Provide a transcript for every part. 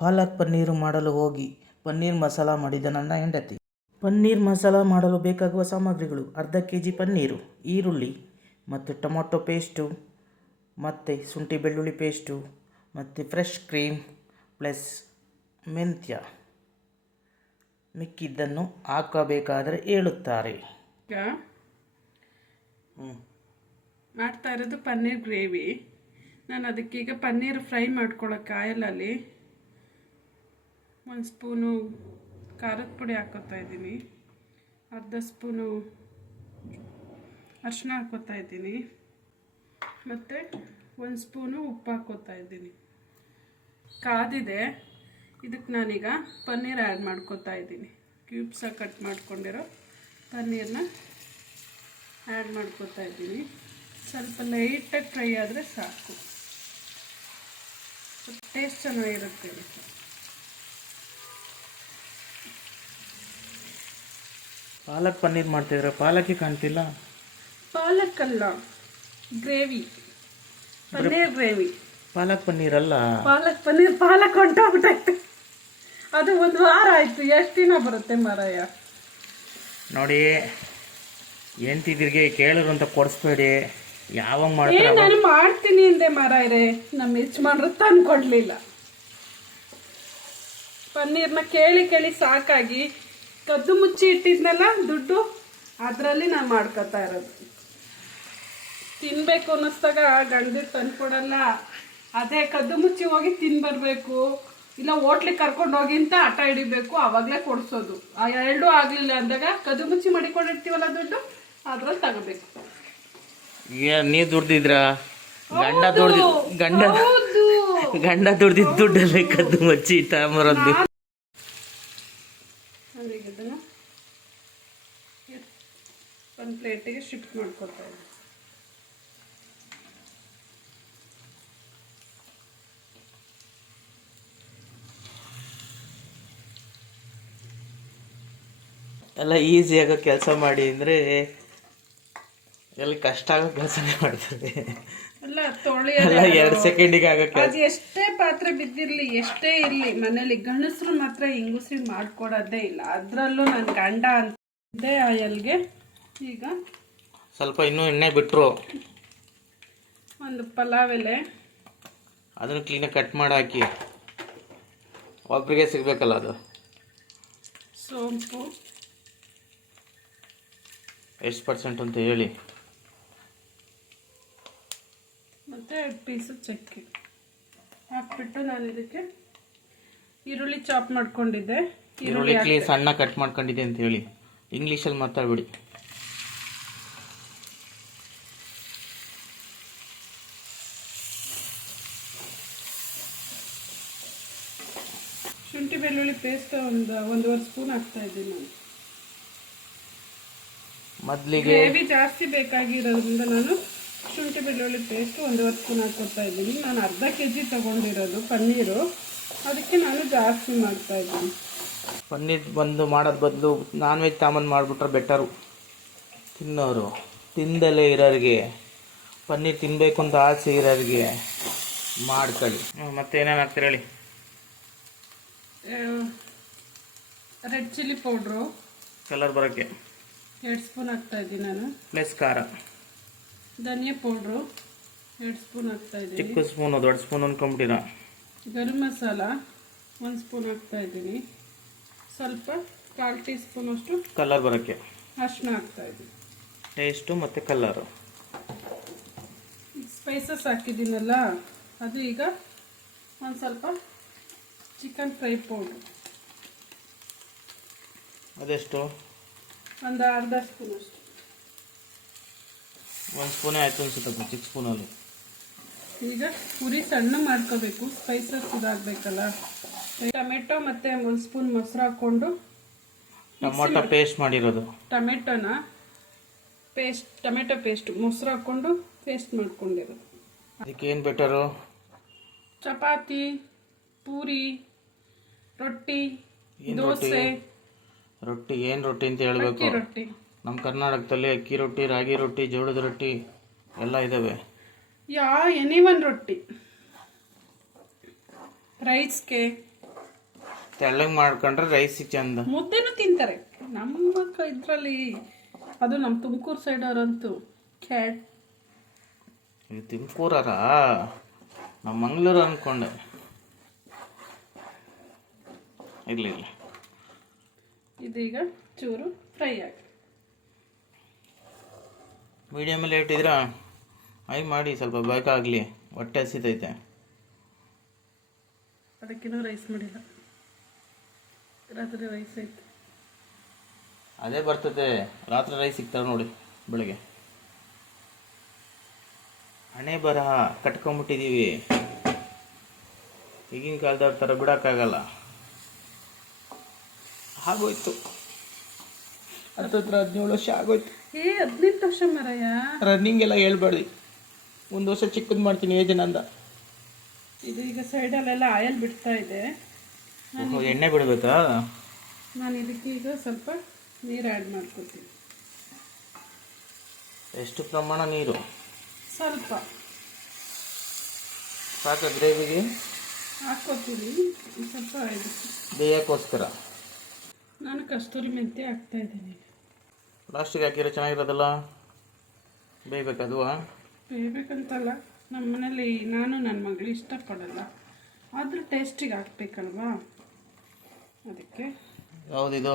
ಪಾಲಕ್ ಪನ್ನೀರು ಮಾಡಲು ಹೋಗಿ ಪನ್ನೀರ್ ಮಸಾಲ ಮಾಡಿದ ನನ್ನ ಹೆಂಡತಿ. ಪನ್ನೀರ್ ಮಸಾಲ ಮಾಡಲು ಬೇಕಾಗುವ ಸಾಮಗ್ರಿಗಳು: ಅರ್ಧ kg ಪನ್ನೀರು, ಈರುಳ್ಳಿ ಮತ್ತು ಟೊಮೊಟೊ ಪೇಸ್ಟು ಮತ್ತು ಶುಂಠಿ ಬೆಳ್ಳುಳ್ಳಿ ಪೇಸ್ಟು ಮತ್ತು ಫ್ರೆಶ್ ಕ್ರೀಮ್ ಪ್ಲಸ್ ಮೆಂತ್ಯ. ಮಿಕ್ಕಿದ್ದನ್ನು ಹಾಕಬೇಕಾದರೆ ಹೇಳುತ್ತಾರೆ. ಈಗ ಮಾಡ್ತಾ ಇರೋದು ಪನ್ನೀರ್ ಗ್ರೇವಿ. ನಾನು ಅದಕ್ಕೀಗ ಪನ್ನೀರ್ ಫ್ರೈ ಮಾಡ್ಕೊಳ್ಳೋಕೆ ಆಯಿಲಲ್ಲಿ 1 ಸ್ಪೂನು ಖಾರದ ಪುಡಿ ಹಾಕೋತಾ ಇದ್ದೀನಿ, ಅರ್ಧ ಸ್ಪೂನು ಅರಿಶಿನ ಹಾಕೋತಾ ಇದ್ದೀನಿ, ಮತ್ತು 1 ಸ್ಪೂನು ಉಪ್ಪು ಹಾಕೋತಾ ಇದ್ದೀನಿ. ಕಾದಿದೆ. ಇದಕ್ಕೆ ನಾನೀಗ ಪನ್ನೀರ್ ಆ್ಯಡ್ ಮಾಡ್ಕೋತಾ ಇದ್ದೀನಿ. ಕ್ಯೂಬ್ಸಾಗಿ ಕಟ್ ಮಾಡ್ಕೊಂಡಿರೋ ಪನ್ನೀರನ್ನ ಆ್ಯಡ್ ಮಾಡ್ಕೋತಾ ಇದ್ದೀನಿ. ಸ್ವಲ್ಪ ಲೈಟಾಗಿ ಫ್ರೈ ಆದರೆ ಸಾಕು, ಟೇಸ್ಟ್ ಚೆನ್ನಾಗಿರುತ್ತೆ. ಪಾಲಕ್ ಪನ್ನೀರ್ ಮಾಡ್ತಿದ್ರೆ ಪಾಲಕ್ಕೆ ಕಾಣ್ತಿಲ್ಲ. ಪಾಲಕ್ ಅಲ್ಲ, ಗ್ರೇವಿ, ಪನ್ನೀರ್ ಗ್ರೇವಿ. ಪಾಲಕ್ ಪನ್ನೀರ್ ಅಲ್ಲ, ಪಾಲಕ್ ಪನ್ನೀರ್. ಪಾಲಕ್ ಹೊಂಟೋಗ್ಬಿಟ್ಟೈತೆ. ಅದು 1 ವಾರ ಆಯ್ತು. ಎಷ್ಟು ದಿನ ಬರುತ್ತೆ ಮಾರಾಯ? ನೋಡಿ, ಎಂತಿದ್ರಿಗೆ ಕೇಳಿದ್ರು ಅಂತ ಕೊಡಿಸ್ಬೇಡಿ. ಯಾವಾಗ ಮಾಡ್ತಾರೆ? ನಾನು ಮಾಡ್ತೀನಿ ಅಂದೆ ಮಾರಾಯರೇ, ನಮ್ಮ ಯಜಮಾನ್ರು ತಂದ್ಕೊಡ್ಲಿಲ್ಲ. ಪನ್ನೀರ್ನ ಕೇಳಿ ಕೇಳಿ ಸಾಕಾಗಿ ಕದ್ದು ಮುಚ್ಚಿ ಇಟ್ಟಿದ್ನಲ್ಲ ದುಡ್ಡು, ಅದರಲ್ಲಿ ನಾನು ಮಾಡ್ಕೊತಾ ಇರೋದು. ತಿನ್ಬೇಕು ಅನ್ನಿಸ್ದಾಗ ಗಂಡದಿರು ತಂದ್ಕೊಡಲ್ಲ. ಅದೇ ಕದ್ದು ಮುಚ್ಚಿ ಹೋಗಿ ತಿನ್ಬರ್ಬೇಕು, ಇಲ್ಲ ಹೋಟ್ಲಿಗೆ ಕರ್ಕೊಂಡು ಹೋಗಿ ಅಂತ ಆಟ ಹಿಡಿಬೇಕು, ಆವಾಗಲೇ ಕೊಡಿಸೋದು. ಆ ಎರಡೂ ಆಗಲಿಲ್ಲ ಅಂದಾಗ ಕದ್ದು ಮುಚ್ಚಿ ಮಾಡಿಕೊಂಡಿರ್ತೀವಲ್ಲ ದುಡ್ಡು, ಅದ್ರಲ್ಲಿ ತಗೋಬೇಕು. ನೀ ದುಡ್ದಿದ್ರ? ಗಂಡ ದುಡ್ದಿದ್ದು ದುಡ್ಡಲ್ಲೇ ಕದ್ದು ಮಚ್ಚಿ ತಗೊಂಬರೋದು. ಇದನ್ನು ಒಂದು ಪ್ಲೇಟಿಗೆ ಶಿಫ್ಟ್ ಮಾಡ್ಕೊತಾ ಇದ್ದೀನಿ. ಎಲ್ಲ ಈಸಿಯಾಗೋ ಕೆಲಸ ಮಾಡಿ ಅಂದರೆ ಎಲ್ಲಿ ಕಷ್ಟ ಆಗೋ ಕೆಲಸನೇ ಮಾಡ್ತದೆ. ಎಲ್ಲ ತೊಳಿ 2 ಸೆಕೆಂಡಿಗೆ ಆಗೋ ಅದು ಎಷ್ಟೇ ಪಾತ್ರೆ ಬಿದ್ದಿರಲಿ, ಎಷ್ಟೇ ಇರಲಿ, ಮನೇಲಿ ಗಂಡಸರು ಮಾತ್ರ ಹೆಂಗಸ್ರಿಗೆ ಮಾಡ್ಕೊಡೋದೇ ಇಲ್ಲ. ಅದರಲ್ಲೂ ನನ್ನ ಗಂಡ ಅಂತೆ ಆಯಲ್ಗೆ ಈಗ ಸ್ವಲ್ಪ ಇನ್ನೂ ಎಣ್ಣೆ ಬಿಟ್ಟರು, ಒಂದು ಪಲಾವ್ ಎಲೆ ಅದನ್ನು ಕ್ಲೀನಾಗಿ ಕಟ್ ಮಾಡಿ ಹಾಕಿ. ಒಬ್ಬರಿಗೆ ಸಿಗಬೇಕಲ್ಲ ಅದು. ಸೋಂಪು ಎಷ್ಟು % ಅಂತ ಹೇಳಿ. ಮತ್ತು 2 ಪೀಸು ಚಕ್ಕೆ ಹಾಕ್ಬಿಟ್ಟು ನಾನು ಇದಕ್ಕೆ ಈರುಳ್ಳಿ ಚಾಪ್ ಮಾಡ್ಕೊಂಡಿದ್ದೆ. ಈರುಳ್ಳಿ ಕ್ಲೀನ್ ಸಣ್ಣ ಕಟ್ ಮಾಡ್ಕೊಂಡಿದ್ದೆ ಅಂತ ಹೇಳಿ, ಇಂಗ್ಲೀಷಲ್ಲಿ ಮಾತಾಡ್ಬಿಡಿ. ಶುಂಠಿ ಬೆಳ್ಳುಳ್ಳಿ ಪೇಸ್ಟ್ ಒಂದು 1.5 ಸ್ಪೂನ್ ಹಾಕ್ತಾ ಇದ್ದೀನಿ ನಾನು. ಮೊದಲಿಗೆ ಗ್ರೇವಿ ಜಾಸ್ತಿ ಬೇಕಾಗಿರೋದ್ರಿಂದ ನಾನು ಶುಂಠಿ ಬೆಳ್ಳುಳ್ಳಿ ಪೇಸ್ಟ್ 1.5 ಸ್ಪೂನ್ ಹಾಕ್ಕೊತಾ ಇದ್ದೀನಿ. ನಾನು ಅರ್ಧ kg ತೊಗೊಂಡಿರೋದು ಪನ್ನೀರು, ಅದಕ್ಕೆ ನಾನು ಜಾಸ್ತಿ ಮಾಡ್ತಾ ಇದ್ದೀನಿ. ಪನ್ನೀರ್ ಬಂದು ಮಾಡೋದು ಬದಲು ನಾನ್ ವೆಜ್ ತಾಮನ್ ಮಾಡಿಬಿಟ್ರೆ ಬೆಟರು. ತಿನ್ನೋರು, ತಿಂದಲೇ ಇರೋರಿಗೆ, ಪನ್ನೀರ್ ತಿನ್ನಬೇಕು ಅಂತ ಆಸೆ ಇರೋರಿಗೆ ಮಾಡ್ಕೊಳ್ಳಿ. ಮತ್ತೆ ಏನೇನು ಹಾಕ್ತೀರ ಹೇಳಿ? ರೆಡ್ ಚಿಲ್ಲಿ ಪೌಡ್ರು ಕಲರ್ ಬರೋಕ್ಕೆ 2 ಸ್ಪೂನ್ ಹಾಕ್ತಾ ಇದ್ದೀನಿ ನಾನು, ಪ್ಲಸ್ ಖಾರ. ಧನಿಯಾ ಪೌಡ್ರು 2 ಸ್ಪೂನ್ ಹಾಕ್ತಾ ಇದ್ದೀನಿ. ಚಿಕ್ಕ ಸ್ಪೂನು ದೊಡ್ಡ ಸ್ಪೂನ್ ಅಂದ್ಕೊಂಬಿಟ್ಟಿರ. ಗರಂ ಮಸಾಲ 1 ಸ್ಪೂನ್ ಹಾಕ್ತಾ ಇದ್ದೀನಿ. ಸ್ವಲ್ಪ 1/4 ಟೀ ಸ್ಪೂನ್ ಅಷ್ಟು ಕಲರ್ ಬರೋಕ್ಕೆ ಅರಿಶಿನ ಹಾಕ್ತಾ ಇದ್ದೀನಿ. ಟೇಸ್ಟು ಮತ್ತು ಕಲರು. ಸ್ಪೈಸಸ್ ಹಾಕಿದ್ದೀನಲ್ಲ, ಅದು ಈಗ ಒಂದು ಸ್ವಲ್ಪ ಚಿಕನ್ ಫ್ರೈ ಪೌಡ್ರು, ಅದೆಷ್ಟು? ಒಂದು ಅರ್ಧ ಸ್ಪೂನ್ ಅಷ್ಟು. 1 ಸ್ಪೂನೇ ಆಯಿತು ಅನ್ಸುತ್ತಪ್ಪ, ಚಿಕ್ಕ ಸ್ಪೂನಲ್ಲಿ. ಈಗ ಪುರಿ ಸಣ್ಣ ಮಾಡ್ಕೋಬೇಕು, ಸ್ಪೈಸಸ್ ಇದಾಗಬೇಕಲ್ಲ. ಟೊಮೆಟೊ ಮತ್ತು 1 ಸ್ಪೂನ್ ಮೊಸರು ಹಾಕ್ಕೊಂಡು, ಟೊಮೊಟೊ ಪೇಸ್ಟ್ ಮಾಡಿರೋದು, ಟೊಮೆಟೊ ಪೇಸ್ಟ್ ಮೊಸರು ಹಾಕ್ಕೊಂಡು ಪೇಸ್ಟ್ ಮಾಡ್ಕೊಂಡಿರೋದು. ಅದಕ್ಕೆ ಏನು ಬೆಟರು? ಚಪಾತಿ, ಪೂರಿ, ರೊಟ್ಟಿ, ದೋಸೆ. ರೊಟ್ಟಿ ಏನು ರೊಟ್ಟಿ ಅಂತ ಹೇಳಬೇಕು. ರೊಟ್ಟಿ ನಮ್ಮ ಕರ್ನಾಟಕದಲ್ಲಿ ಅಕ್ಕಿ ರೊಟ್ಟಿ, ರಾಗಿ ರೊಟ್ಟಿ, ಜೋಳದ ರೊಟ್ಟಿ ಎಲ್ಲ ಇದ್ದಾವೆ. ಎನಿ ಒನ್ ರೊಟ್ಟಿ, ರೈಸ್ಗೆ ತೆಳ್ಳಗೆ ಮಾಡ್ಕೊಂಡ್ರೆ ರೈಸಿಗೆ ಚಂದ. ಮುದ್ದೆನೂ ತಿಂತಾರೆ ನಮ್ಮ ಇದರಲ್ಲಿ. ಅದು ನಮ್ಮ ತುಮಕೂರು ಸೈಡ್ ಅವರಂತೂ ಕ್ಯಾಟ್. ಇದು ತುಮಕೂರರ, ನಮ್ಮ ಮಂಗಳೂರು ಅಂದ್ಕೊಂಡೆ. ಇರಲಿ ಇದೀಗ ಚೂರು ಫ್ರೈ ಆಗಿ ಮೀಡಿಯಮಲ್ಲಿ ಇಟ್ಟಿದ್ರ ಐ ಮಾಡಿ ಸ್ವಲ್ಪ ಬೇಕಾಗಲಿ, ಹೊಟ್ಟೆ ಹಸಿತೈತೆ. ಅದಕ್ಕೇನೂ ರೈಸ್ ಮಾಡಿಲ್ಲ, ರಾತ್ರಿ ರೈಸ್ ಐತೆ. ಅದೇ ಬರ್ತದೆ, ರಾತ್ರಿ ರೈಸ್ ಸಿಗ್ತಾರೆ ನೋಡಿ ಬೆಳಗ್ಗೆ. ಹಣೆ ಬರಹ ಕಟ್ಕೊಂಬಿಟ್ಟಿದ್ದೀವಿ, ಈಗಿನ ಕಾಲದವ್ರ ಥರ ಬಿಡೋಕ್ಕಾಗಲ್ಲ. ಆಗೋಯ್ತು 17 ವರ್ಷ ಆಗೋಯ್ತು. 18 ವರ್ಷ ಮರಯ್ಯ. ರನ್ನಿಂಗ್ ಎಲ್ಲ ಹೇಳ್ಬೇಡಿ, 1 ವರ್ಷ ಚಿಕ್ಕದು ಮಾಡ್ತೀನಿ ಏಜ್ ನಂದ. ಇದು ಈಗ ಸೈಡಲ್ಲೆಲ್ಲ ಆಯಲ್ ಬಿಡ್ತಾ ಇದೆ. ಎಣ್ಣೆ ಬಿಡಬೇಕಾ? ನಾನು ಇದಕ್ಕೆ ಈಗ ಸ್ವಲ್ಪ ನೀರು ಆ್ಯಡ್ ಮಾಡ್ಕೊತೀನಿ. ಎಷ್ಟು ಪ್ರಮಾಣ ನೀರು? ಸ್ವಲ್ಪ ಸಾಕ ಗ್ರೇವಿಗೆ ಹಾಕ್ಕೋತೀನಿ. ಸ್ವಲ್ಪ ಇದಕ್ಕೆ ಬೇಯಕ್ಕೋಸ್ಕರ ನಾನು ಕಸ್ತೂರಿ ಮೆಂತ್ಯ ಹಾಕ್ತಾ ಇದ್ದೀನಿ. ಲಾಸ್ಟಿಗೆ ಹಾಕಿರೋ ಚೆನ್ನಾಗಿರೋದಲ್ಲ, ಬೇಯ್ಬೇಕದುವಾ? ಬೇಯಬೇಕಂತಲ್ಲ, ನಮ್ಮ ಮನೇಲಿ ನಾನು ನನ್ನ ಮಗಳು ಇಷ್ಟಪಡಲ್ಲ, ಆದರೂ ಟೇಸ್ಟಿಗೆ ಹಾಕ್ಬೇಕಲ್ವಾ, ಅದಕ್ಕೆ. ಯಾವುದಿದು?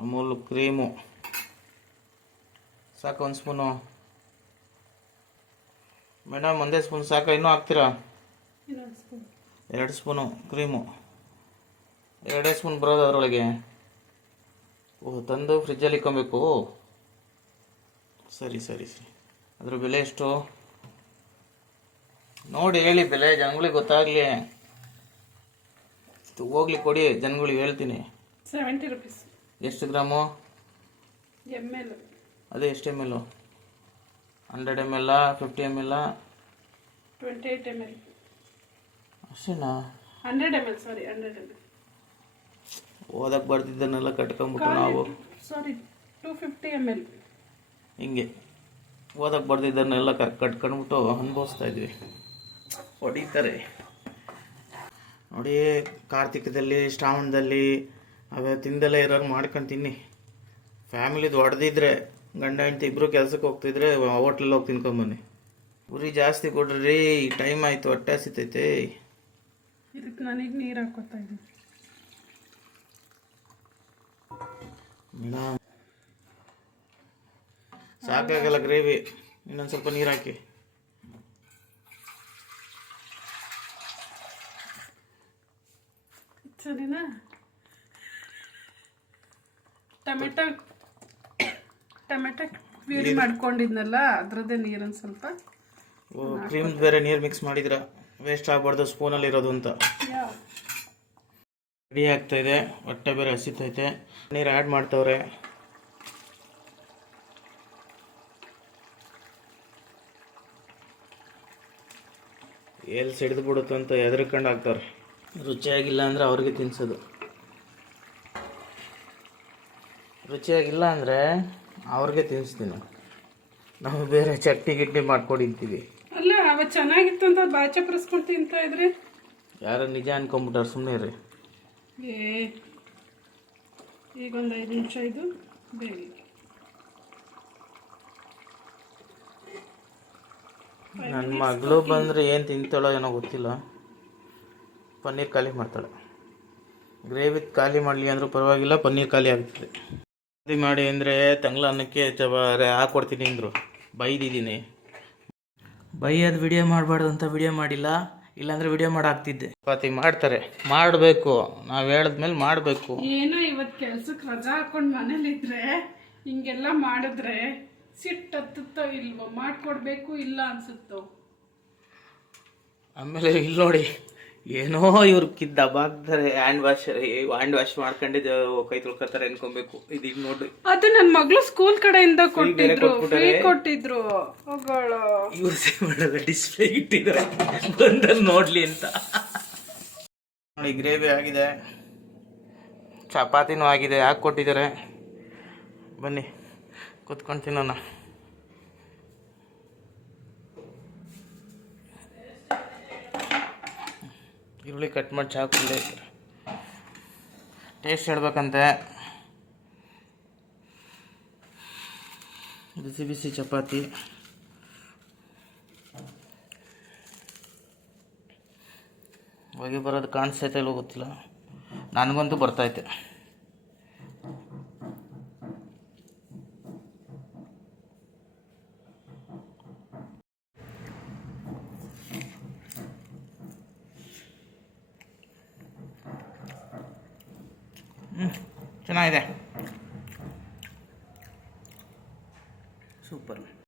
ಅಮೂಲ್ ಕ್ರೀಮು ಸಾಕು. 1 ಸ್ಪೂನು ಮೇಡಮ್, 1 ಸ್ಪೂನ್ ಸಾಕು? ಇನ್ನೂ ಹಾಕ್ತೀರಾ? 2 ಸ್ಪೂನು ಕ್ರೀಮು. 2 ಸ್ಪೂನ್ ಬರೋದು ಅದರೊಳಗೆ? ಓಹ್, ತಂದು ಫ್ರಿಜ್ಜಲ್ಲಿ ಇಕ್ಕೊಬೇಕು. ಸರಿ ಸರಿ ಸರಿ. ಅದ್ರ ಬೆಲೆ ಎಷ್ಟು ನೋಡಿ ಹೇಳಿ, ಬೆಲೆ ಜನಗಳಿಗೆ ಗೊತ್ತಾಗಲಿ. ಹೋಗ್ಲಿ ಕೊಡಿ, ಜನಗಳಿಗೆ ಹೇಳ್ತೀನಿ. 70 rupees. ಎಷ್ಟು ಗ್ರಾಮು? ml. ಅದೇ ಎಷ್ಟು ml? 100 ml, 50 ml, 28 ml. ಅಷ್ಟೇನಾ? 100 ml, ಸಾರಿ 100 ml. ಓದಕ್ಕೆ ಬರ್ತಿದ್ದನ್ನೆಲ್ಲ ಕಟ್ಕೊಂಬಿಟ್ಟು ನಾವು. ಸಾರಿ 250 ml. ಹಿಂಗೆ ಓದಕ್ಕೆ ಬರ್ತಿದ್ದನ್ನೆಲ್ಲ ಕಟ್ಕೊಂಡ್ಬಿಟ್ಟು ಅನುಭವಿಸ್ತಾ ಇದ್ವಿ. ಹೊಡಿತಾರೆ ನೋಡಿ. ಕಾರ್ತಿಕದಲ್ಲಿ, ಶ್ರಾವಣದಲ್ಲಿ ಅವೇ ತಿಂದಲ್ಲೇ ಇರೋರು ಮಾಡ್ಕೊಂಡು ತಿನ್ನಿ. ಫ್ಯಾಮಿಲಿದು ಹೊಡೆದಿದ್ರೆ, ಗಂಡ ಹೆಂಡತಿ ಇಬ್ಬರು ಕೆಲಸಕ್ಕೆ ಹೋಗ್ತಿದ್ರೆ ಹೋಟ್ಲಲ್ಲಿ ಹೋಗಿ ತಿನ್ಕೊಂಬನ್ನಿ. ಉರಿ ಜಾಸ್ತಿ ಕೊಡ್ರಿ, ಟೈಮ್ ಆಯಿತು, ಹೊಟ್ಟೆ ಹಸಿತೈತೆ. ಇದಕ್ಕೆ ನಾನೀಗ ನೀರು ಹಾಕೋತಾ ಇದ್ದೀನಿ. ಮೇಡಮ್ ಸಾಕಾಗಲ್ಲ ಗ್ರೇವಿ, ಇನ್ನೊಂದು ಸ್ವಲ್ಪ ನೀರು ಹಾಕಿ. ಸರಿನಾ? ಟೊಮೆಟೊ ಪ್ಯೂರಿ ಮಾಡ್ಕೊಂಡಿದ್ನಲ್ಲ, ಅದರದ್ದೇ ನೀರನ್ನು ಸ್ವಲ್ಪ. ಕ್ರೀಮ್ ಬೇರೆ ನೀರು ಮಿಕ್ಸ್ ಮಾಡಿದ್ರ, ವೇಸ್ಟ್ ಆಗಬಾರ್ದು ಸ್ಪೂನಲ್ಲಿ ಇರೋದು ಅಂತ. ರೆಡಿ ಆಗ್ತಾಯಿದೆ, ಹೊಟ್ಟೆ ಬೇರೆ ಹಸಿತೈತೆ. ನೀರು ಆ್ಯಡ್ ಮಾಡ್ತವ್ರೆ. ಎಲ್ಲಿ ಸಿಡಿದು ಬಿಡುತ್ತಂತ ಹೆದರ್ಕೊಂಡು ಹಾಕ್ತಾರೆ. ರುಚಿಯಾಗಿಲ್ಲ ಅಂದರೆ ಅವ್ರಿಗೆ ತಿನ್ಸೋದು, ರುಚಿಯಾಗಿಲ್ಲ ಅಂದರೆ ಅವ್ರಿಗೆ ತಿನ್ನಿಸ್ತೀನಿ. ನಾವು ಬೇರೆ ಚಟ್ನಿ ಗಿಟ್ನಿ ಮಾಡ್ಕೊಂಡಿರ್ತೀವಿ. ಅಲ್ಲ, ಅವ ಚೆನ್ನಾಗಿತ್ತು ಅಂತ ಬಾಯಿ ಚಪ್ಪರಿಸ್ಕೊಂಡು ತಿಂತಾ ಇದ್ರಿ. ಯಾರು ನಿಜ ಅನ್ಕೊಂಬಿಟ್ಟಾರೆ, ಸುಮ್ಮನೆ ರೀ. ಈಗೊಂದು 5 ನಿಮಿಷ ಇದು ಬೇಗ. ನನ್ನ ಮಗಳು ಬಂದರೆ ಏನು ತಿಂತಾಳೋ ಏನೋ ಗೊತ್ತಿಲ್ಲ. ಪನ್ನೀರ್ ಖಾಲಿ ಮಾಡ್ತಾಳೆ. ಗ್ರೇವಿ ಖಾಲಿ ಮಾಡಲಿ ಅಂದರೂ ಪರವಾಗಿಲ್ಲ, ಪನ್ನೀರ್ ಖಾಲಿ ಆಗ್ತದೆ. ಖಾಲಿ ಮಾಡಿ ಅಂದರೆ ತಂಗ್ಳ ಅನ್ನಕ್ಕೆ ಹಾಕ್ಕೊಡ್ತೀನಿ ಅಂದರು. ಬೈದಿದ್ದೀನಿ. ಬೈಯೋದು ವಿಡಿಯೋ ಮಾಡಬಾರ್ದು ಅಂತ ವಿಡಿಯೋ ಮಾಡಿಲ್ಲ, ಇಲ್ಲಾಂದರೆ ವಿಡಿಯೋ ಮಾಡಾಕ್ತಿದ್ದೆ. ಚಪಾತಿ ಮಾಡ್ತಾರೆ, ಮಾಡಬೇಕು, ನಾವು ಹೇಳಿದ್ಮೇಲೆ ಮಾಡಬೇಕು. ಏನೋ ಇವತ್ತು ಕೆಲ್ಸಕ್ಕೆ ರಜಾ ಹಾಕೊಂಡು ಮನೇಲಿದ್ರೆ ಹಿಂಗೆಲ್ಲ ಮಾಡಿದ್ರೆ ಸಿಟ್ಟು ಹತ್ತುತ್ತೋ ಇಲ್ವೋ, ಮಾಡಿಕೊಡ್ಬೇಕು ಇಲ್ಲ ಅನ್ಸುತ್ತೋ. ಆಮೇಲೆ ಇಲ್ಲಿ ನೋಡಿ, ಏನೋ ಇವ್ರು ದಬ್ಬಾಕ್ತಾರೆ. ಹ್ಯಾಂಡ್ ವಾಶ್ ಮಾಡ್ಕೊಂಡಿದ್ದು ಕೈ ತೊಳ್ಕೊತಾರೆ ಅನ್ಕೊಬೇಕು. ಇದೀಗ ನೋಡಿ, ಅದು ನನ್ನ ಮಗಳು ಸ್ಕೂಲ್ ಕಡೆಯಿಂದ ಕೊಟ್ಟಿದ್ರು, ಫ್ರೀ ಕೊಟ್ಟಿದ್ರು. ಇವ್ರು ಡಿಸ್ಪ್ಲೇ ಇಟ್ಟಿದ್ದಾರೆ ಬಂದಲ್ಲಿ ನೋಡ್ಲಿ ಅಂತ. ನೋಡಿ, ಗ್ರೇವಿ ಆಗಿದೆ, ಚಪಾತಿನೂ ಆಗಿದೆ, ಹಾಕ್ಕೊಟ್ಟಿದ್ದಾರೆ. ಬನ್ನಿ ಕುತ್ಕೊಂಡು ತಿನ್ನೋಣ. ಈರುಳ್ಳಿ ಕಟ್ ಮಾಡಿ ಚಾಕುಲ್ಲೇ ಟೇಸ್ಟ್ ಹೇಳ್ಬೇಕಂತೆ ಬಿಸಿ ಬಿಸಿ ಚಪಾತಿ, ಹೊಗೆ ಬರೋದು ಕಾಣಿಸ್ತೈತೆ ಇಲ್ಲೋ ಗೊತ್ತಿಲ್ಲ, ನನಗಂತೂ ಬರ್ತೈತೆ. ಚೆನ್ನಾಗಿದೆ.